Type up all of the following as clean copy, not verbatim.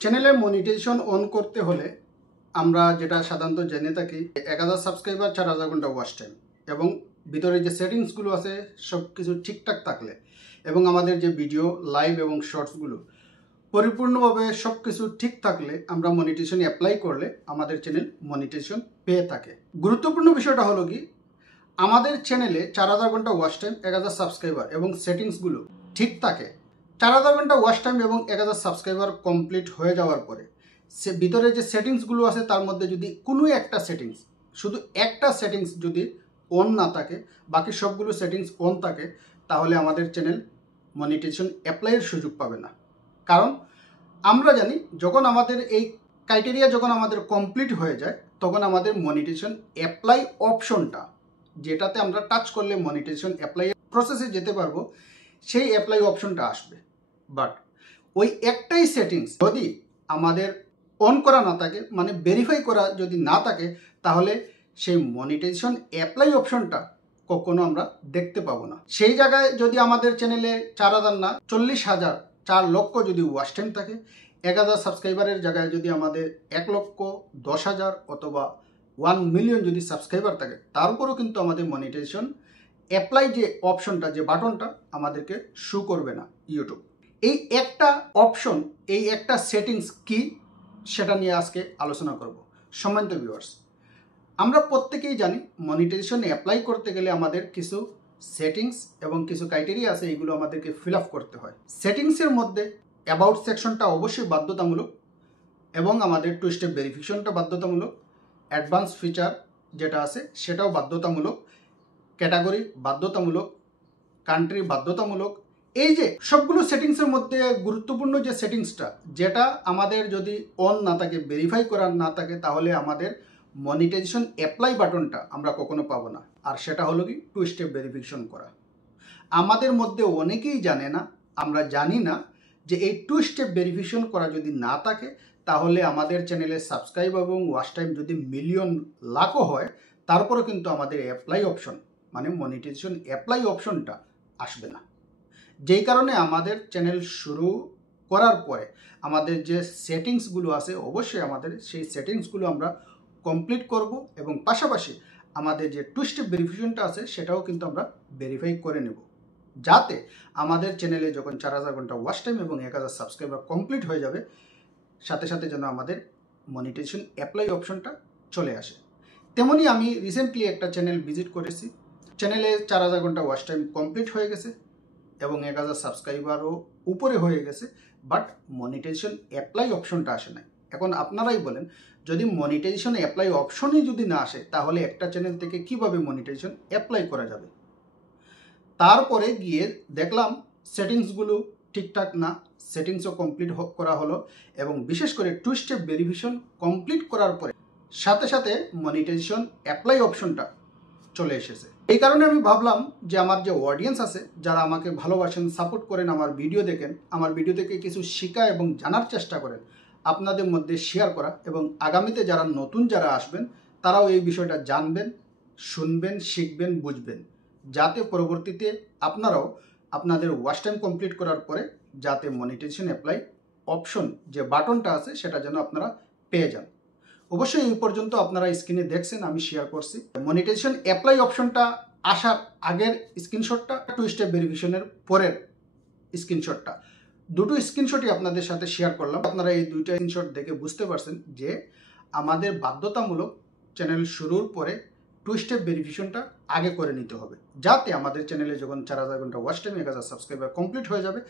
চ্যানেলে monetization on করতে হলে আমরা যেটা সাধারণত জেনে থাকি 1000 সাবস্ক্রাইবার 4000 ঘন্টা ওয়াচ টাইম এবং ভিতরে যে সেটিংসগুলো আছে সব কিছু ঠিকঠাক থাকলে এবং আমাদের যে ভিডিও লাইভ এবং শর্টসগুলো পরিপূর্ণভাবে সব কিছু ঠিক থাকলে আমরা মনিটাইজেশন অ্যাপ্লাই করলে আমাদের চ্যানেল মনিটাইজেশন পেয়ে থাকে। গুরুত্বপূর্ণ বিষয়টা হলো কি, আমাদের চ্যানেলে 4000 ঘন্টা ওয়াচ টাইম 1000 সাবস্ক্রাইবার এবং সেটিংসগুলো ঠিক থাকে। 4000 ঘন্টা ওয়াচ টাইম এবং 1000 সাবস্ক্রাইবার কমপ্লিট হয়ে যাওয়ার পরে ভিতরে যে সেটিংসগুলো আছে তার মধ্যে যদি কোনো একটা সেটিংস, শুধু একটা সেটিংস যদি অন না থাকে, বাকি সবগুলো সেটিংস অন থাকে, তাহলে আমাদের চ্যানেল মনিটাইজেশন অ্যাপ্লাইয়ের সুযোগ পাবে না। কারণ আমরা জানি যখন আমাদের এই ক্রাইটেরিয়া যখন আমাদের কমপ্লিট হয়ে যায় তখন আমাদের মনিটাইজেশন অ্যাপ্লাই অপশনটা, যেটাতে আমরা টাচ করলে মনিটাইজেশন অ্যাপ্লাই প্রসেসে যেতে পারবো, সেই অ্যাপ্লাই অপশনটা আসবে। বাট ওই একটাই সেটিংস যদি আমাদের অন করা না থাকে, মানে ভেরিফাই করা যদি না থাকে, তাহলে সেই মনিটাইজেশন অ্যাপ্লাই অপশনটা কখনো আমরা দেখতে পাবো না। সেই জায়গায় যদি আমাদের চ্যানেলে 4000 না 40,000 4 লক্ষ যদি ওয়াচ টাইম থাকে, 1000 সাবস্ক্রাইবারের জায়গায় যদি আমাদের 1,10,000 অথবা 1 মিলিয়ন যদি সাবস্ক্রাইবার থাকে, তার উপরেও কিন্তু আমাদের মনিটাইজেশন অ্যাপ্লাই যে অপশনটা, যে বাটনটা আমাদেরকে শো করবে না ইউটিউব। এই একটা অপশন, এই একটা সেটিংস কি, সেটা নিয়ে আজকে আলোচনা করব। সম্মানিত ভিউয়ার্স, আমরা প্রত্যেকেই জানি মনিটাইজেশন অ্যাপ্লাই করতে গেলে আমাদের কিছু সেটিংস এবং কিছু ক্রাইটেরিয়া আছে, এইগুলো আমাদেরকে ফিল আপ করতে হয়। সেটিংসের মধ্যে অ্যাবাউট সেকশনটা অবশ্যই বাধ্যতামূলক এবং আমাদের টু স্টেপ ভেরিফিকেশনটা বাধ্যতামূলক, অ্যাডভান্স ফিচার যেটা আছে সেটাও বাধ্যতামূলক, ক্যাটাগরি বাধ্যতামূলক, কান্ট্রি বাধ্যতামূলক। এই যে সবগুলো সেটিংসের মধ্যে গুরুত্বপূর্ণ যে সেটিংসটা, যেটা আমাদের যদি অন না থাকে, ভেরিফাই করা না থাকে, তাহলে আমাদের মনিটাইজেশন অ্যাপ্লাই বাটনটা আমরা কখনো পাবো না। আর সেটা হলো কি, টু স্টেপ ভেরিফিকেশন করা। আমাদের মধ্যে অনেকেই জানে না, আমরা জানি না যে এই টু স্টেপ ভেরিফিকেশন করা যদি না থাকে, তাহলে আমাদের চ্যানেলের সাবস্ক্রাইব এবং ওয়াচ টাইম যদি মিলিয়ন লাখও হয়, তারপরেও কিন্তু আমাদের অ্যাপ্লাই অপশন, মানে মনিটাইজেশন অ্যাপ্লাই অপশনটা আসবে না। যেই কারণে আমাদের চ্যানেল শুরু করার পরে আমাদের যে সেটিংসগুলো আছে, অবশ্যই আমাদের সেই সেটিংসগুলো আমরা কমপ্লিট করব এবং পাশাপাশি আমাদের যে টু স্টেপ ভেরিফিকেশনটা আছে সেটাও কিন্তু আমরা ভেরিফাই করে নেব, যাতে আমাদের চ্যানেলে যখন 4000 ঘন্টা ওয়াচ টাইম এবং 1000 সাবস্ক্রাইবার কমপ্লিট হয়ে যাবে, সাথে সাথে যেন আমাদের মনিটাইজেশন অ্যাপ্লাই অপশনটা চলে আসে। তেমনি আমি রিসেন্টলি একটা চ্যানেল ভিজিট করেছি, চ্যানেলে 4000 ঘন্টা ওয়াচ টাইম কমপ্লিট হয়ে গেছে এবং 1000 সাবস্ক্রাইবারও উপরে হয়ে গেছে, বাট মনিটাইজেশন অ্যাপ্লাই অপশনটা আসে নাই। এখন আপনারাই বলেন, যদি মনিটাইজেশন অ্যাপ্লাই অপশনই যদি না আসে, তাহলে একটা চ্যানেল থেকে কিভাবে মনিটাইজেশন অ্যাপ্লাই করা যাবে? তারপরে গিয়ে দেখলাম সেটিংসগুলো ঠিকঠাক না, সেটিংসও কমপ্লিট করা হলো এবং বিশেষ করে টু স্টেপ ভেরিফিকেশন কমপ্লিট করার পরে সাথে সাথে মনিটাইজেশন অ্যাপ্লাই অপশনটা চলে এসেছে। এই কারণে আমি ভাবলাম যে আমার যে অডিয়েন্স আছে, যারা আমাকে ভালোবাসেন, সাপোর্ট করেন, আমার ভিডিও দেখেন, আমার ভিডিও থেকে কিছু শেখা এবং জানার চেষ্টা করেন, আপনাদের মধ্যে শেয়ার করা এবং আগামীতে যারা নতুন যারা আসবেন তারাও এই বিষয়টা জানবেন, শুনবেন, শিখবেন, বুঝবেন, যাতে পরবর্তীতে আপনারাও আপনাদের ওয়াচ টাইম কমপ্লিট করার পরে যাতে মনিটাইজেশন অ্যাপ্লাই অপশন যে বাটনটা আছে সেটা যেন আপনারা পেয়ে যান। অবশ্যই এই পর্যন্ত আপনারা স্ক্রিনে দেখছেন, আমি শেয়ার করছি মনিটাইজেশন অ্যাপ্লাই অপশনটা আসার আগের স্ক্রিনশটটা, টু স্টেপ ভেরিফিকেশনের পরের স্ক্রিনশটটা, দুটো স্ক্রিনশটই আপনাদের সাথে শেয়ার করলাম। আপনারা এই দুইটা স্ক্রিনশট দেখে বুঝতে পারছেন যে আমাদের বাধ্যতামূলক চ্যানেল শুরুর পরে টু স্টেপ ভেরিফিকেশনটা আগে করে নিতে হবে, যাতে আমাদের চ্যানেলে যখন 4000 ঘন্টা ওয়াচ টাইম 1000 সাবস্ক্রাইবার কমপ্লিট হয়ে যাবে,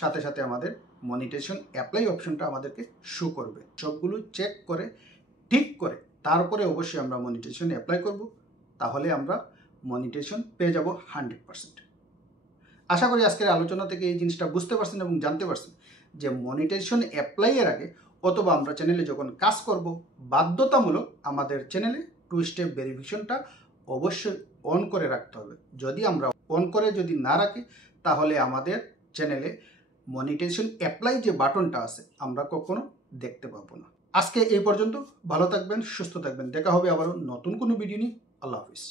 সাথে সাথে আমাদের মনিটাইজেশন অ্যাপ্লাই অপশনটা আমাদেরকে শো করবে। সবগুলো চেক করে ঠিক করে তারপরে অবশ্যই আমরা মনিটাইজেশন অ্যাপ্লাই করব, তাহলে আমরা মনিটাইজেশন পেয়ে যাব 100%। আশা করি আজকের আলোচনা থেকে এই জিনিসটা বুঝতে পারছেন এবং জানতে পারছেন যে মনিটাইজেশন অ্যাপ্লাইয়ের আগে অথবা আমরা চ্যানেলে যখন কাজ করব, বাধ্যতামূলক আমাদের চ্যানেলে টু স্টেপ ভেরিফিকেশনটা অবশ্যই অন করে রাখতে হবে। যদি আমরা অন করে যদি না রাখি, তাহলে আমাদের চ্যানেলে মনিটাইজেশন অ্যাপ্লাই যে বাটনটা আছে আমরা কখনো দেখতে পাবো না। আজকে এই পর্যন্ত। ভালো থাকবেন, সুস্থ থাকবেন, দেখা হবে আবারও নতুন কোনো ভিডিও নিয়ে। আল্লাহ হাফিজ।